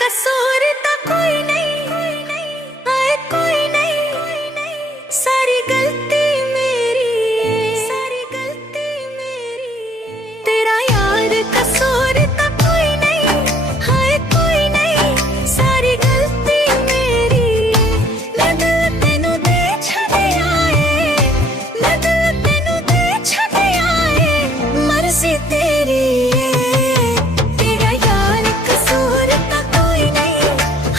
कसूर तो कोई नहीं, आए कोई नहीं, सारी गलती मेरी है, सारी गलती मेरी है। तेरा यार कसूर तो कोई नहीं, आए कोई नहीं, सारी गलती मेरी है। मैं दिल तेनू दे छड्डिया है, मैं दिल तेनू दे छड्डिया है, मर्जी तेरी है। तेरा यार कसूर तो कोई नहीं,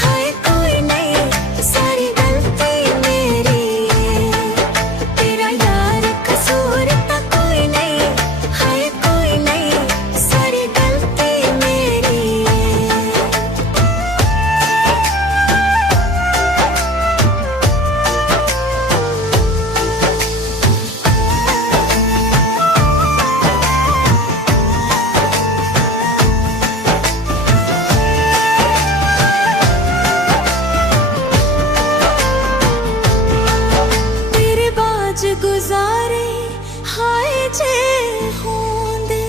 हाय कोई नहीं, सारी गलती मेरी है। तेरा यार कसूर तो कोई नहीं, हाय कोई नहीं, सारी गलती मेरी है। तेरे बाज गुजारे हाय जे होंदे,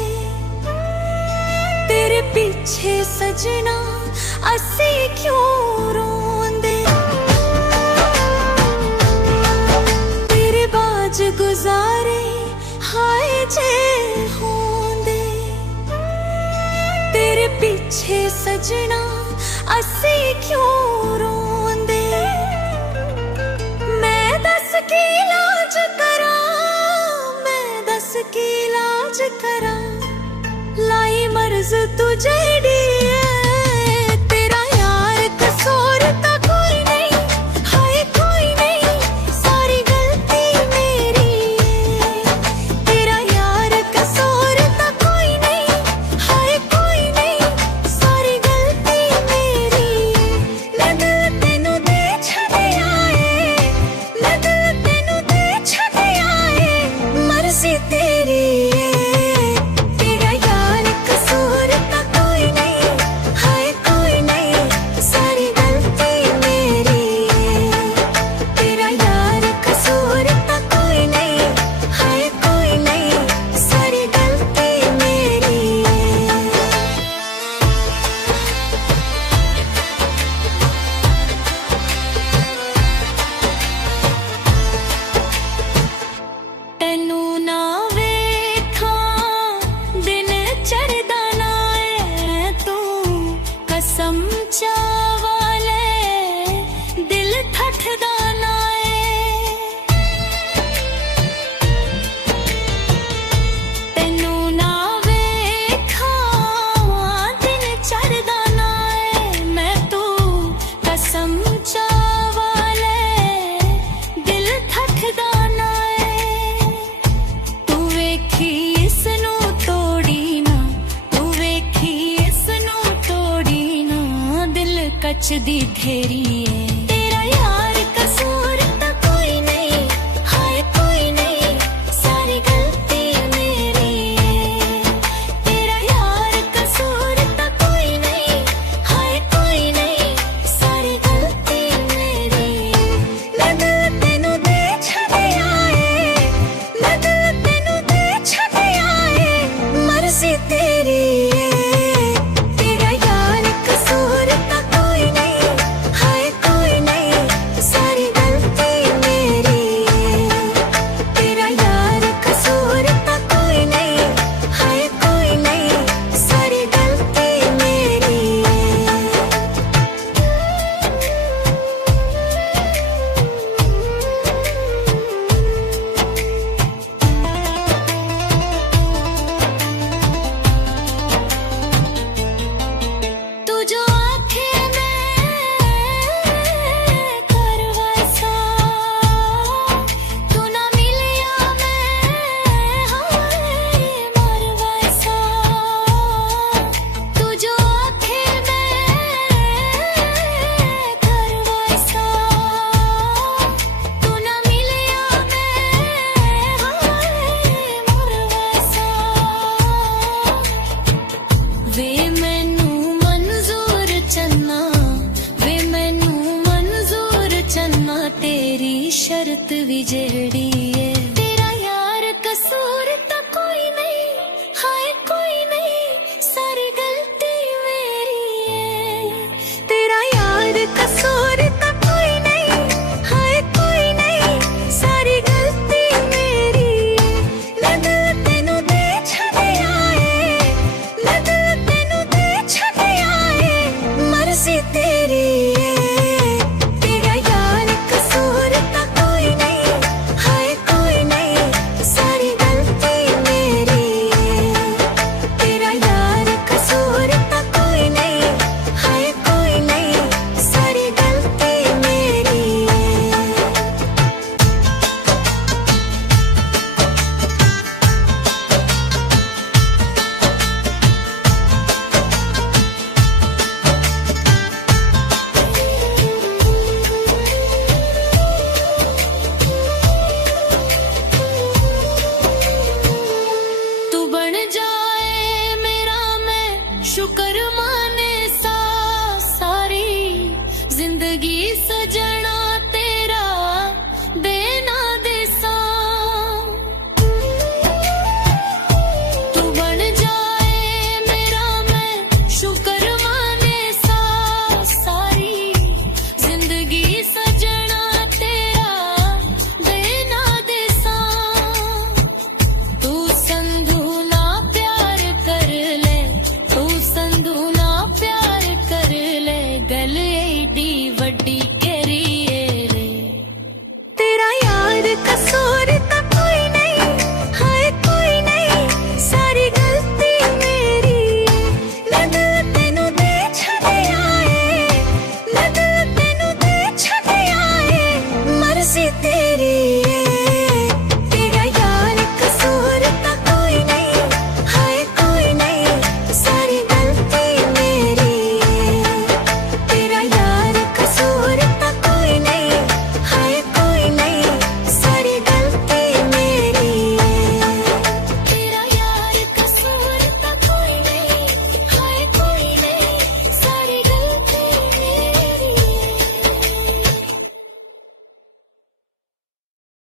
तेरे पीछे सजना असी क्यों रोंदे। तेरे बाज गुजारे हाय जे होंदे, तेरे पीछे सजना असी क्यों रोंदे। मैं दस की इलाज करा, मैं दस की इलाज करा, लाई मर्ज तुझे डी है। तेरा यार कसूर तो कोई नहीं, हाय कोई नहीं, सारी गलती मेरी है। तेरा यार कसूर तो कोई नहीं, हाय कोई नहीं, सारी गलती मेरी है। मैं दिल तेनू दे छड्डिया है, मैं दिल तेनू दे छड्डिया है, मर्जी तेरी है। तेरा यार कसूर तो कोई नहीं, हाय कोई नहीं, सारी गलती मेरी है। तेरा यार कसूर तो कोई नहीं, हाय कोई नहीं, सारी गलती मेरी है। तैनू ना वेखां दिन चढ़दा ना ऐ, तू कसम चावाले दिल थठदा ना ऐ। तैनू ना वेखां दिन चढ़दा ना ऐ, मैं तू कसम चावाले दिल थठदा ना ऐ। तू वेखी इसनू तोड़ी ना, तू वेखी इसनू तोड़ी ना, दिल कच दी घेरी है। तेरा यार कसूर तो कोई नहीं, हाय कोई नहीं, सारी गलती मेरी है। तेरा यार कसूर तो कोई नहीं, हाय कोई नहीं, सारी गलती मेरी है। मैं दिल तेनू दे छड्डिया है, मैं दिल तेनू दे छड्डिया है, मर्जी तेरी है। तेरा यार कसूर तो कोई नहीं, हाय कोई नहीं, सारी गलती मेरी है। तेरा यार कसूर तो कोई नहीं, हाय कोई नहीं, सारी गलती मेरी है। तू जो आखे मैं कर वैसा, तू ना मिलिया मैं हाय मर वैसा। तू जो आखे मैं कर वैसा, तू ना मिलिया मैं हाय मर वैसा। वे मैनू मंजूर चन्ना, वे मैनू मंजूर चन्ना, तेरी शर्त भी जेड़ी है। तेरा यार कसूर तो कोई नहीं, हाय कोई नहीं, सारी गलती मेरी है। माने